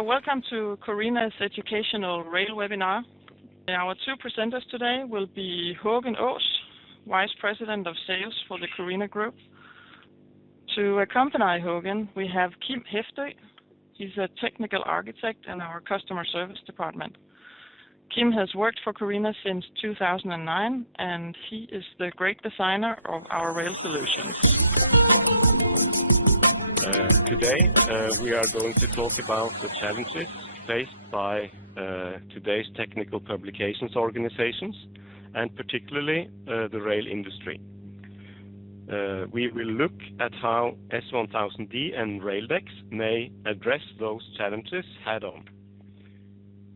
So welcome to CORENA's educational rail webinar. Our two presenters today will be Haagen, Vice President of Sales for the CORENA Group. To accompany Haagen, we have Kim Heftø. He's a technical architect in our customer service department. Kim has worked for CORENA since 2009, and he is the great designer of our rail solutions. Today we are going to talk about the challenges faced by today's technical publications organizations, and particularly the rail industry. We will look at how S1000D and Raildex may address those challenges head-on.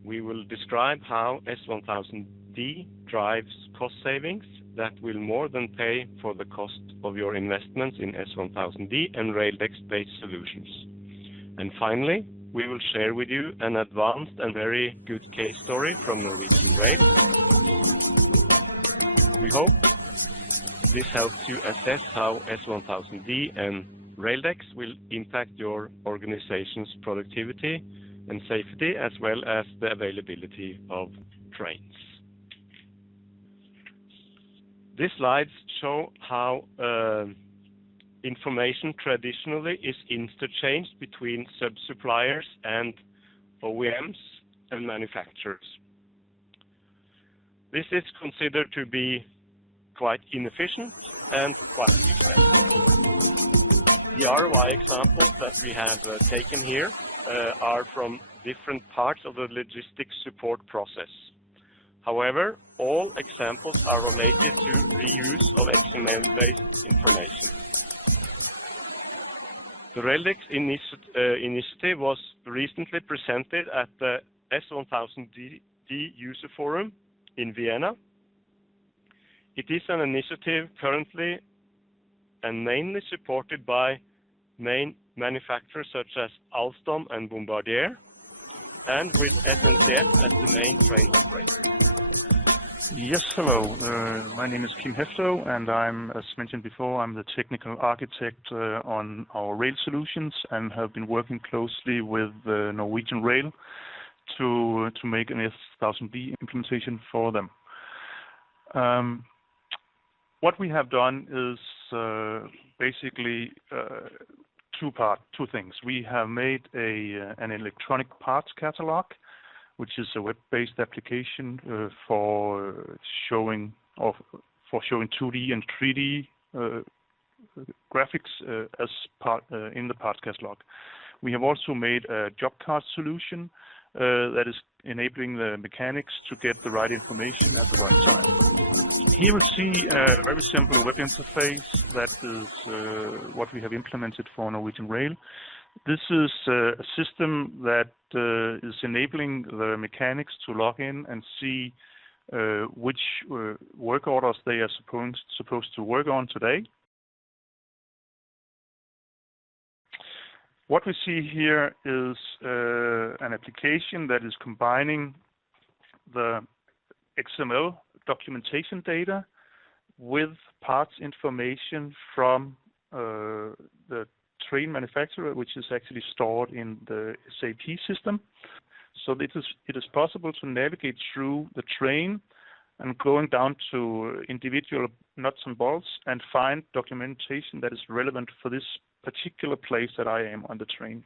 We will describe how S1000D drives cost savings that will more than pay for the cost of your investments in S1000D and Raildex-based solutions. And finally, we will share with you an advanced and very good case story from Norwegian Rail. We hope this helps you assess how S1000D and Raildex will impact your organization's productivity and safety, as well as the availability of trains. These slides show how information traditionally is interchanged between sub-suppliers and OEMs and manufacturers. This is considered to be quite inefficient and quite expensive. The ROI examples that we have taken here are from different parts of the logistics support process. However, all examples are related to the use of XML-based information. The Raildex initiative was recently presented at the S1000D user forum in Vienna. It is an initiative currently and mainly supported by main manufacturers such as Alstom and Bombardier, and with SNCF as the main train operator. Yes, hello. My name is Kim Heftø, and as mentioned before, I'm the technical architect on our rail solutions, and have been working closely with Norwegian Rail to make an S1000D implementation for them. What we have done is basically two things. We have made an electronic parts catalog, which is a web-based application for showing 2D and 3D graphics as part in the parts catalog. We have also made a job card solution that is enabling the mechanics to get the right information at the right time. Here we see a very simple web interface that is what we have implemented for Norwegian Rail. This is a system that is enabling the mechanics to log in and see which work orders they are supposed to work on today. What we see here is an application that is combining the XML documentation data with parts information from the train manufacturer, which is actually stored in the SAP system. So it is possible to navigate through the train and going down to individual nuts and bolts and find documentation that is relevant for this particular place that I am on the train.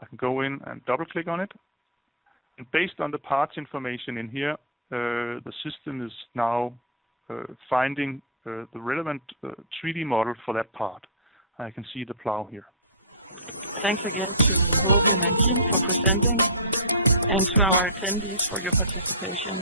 I can go in and double click on it. And based on the parts information in here, the system is now finding the relevant 3D model for that part. I can see the plow here. Thanks again to Haagen and Kim for presenting, and to our attendees for your participation.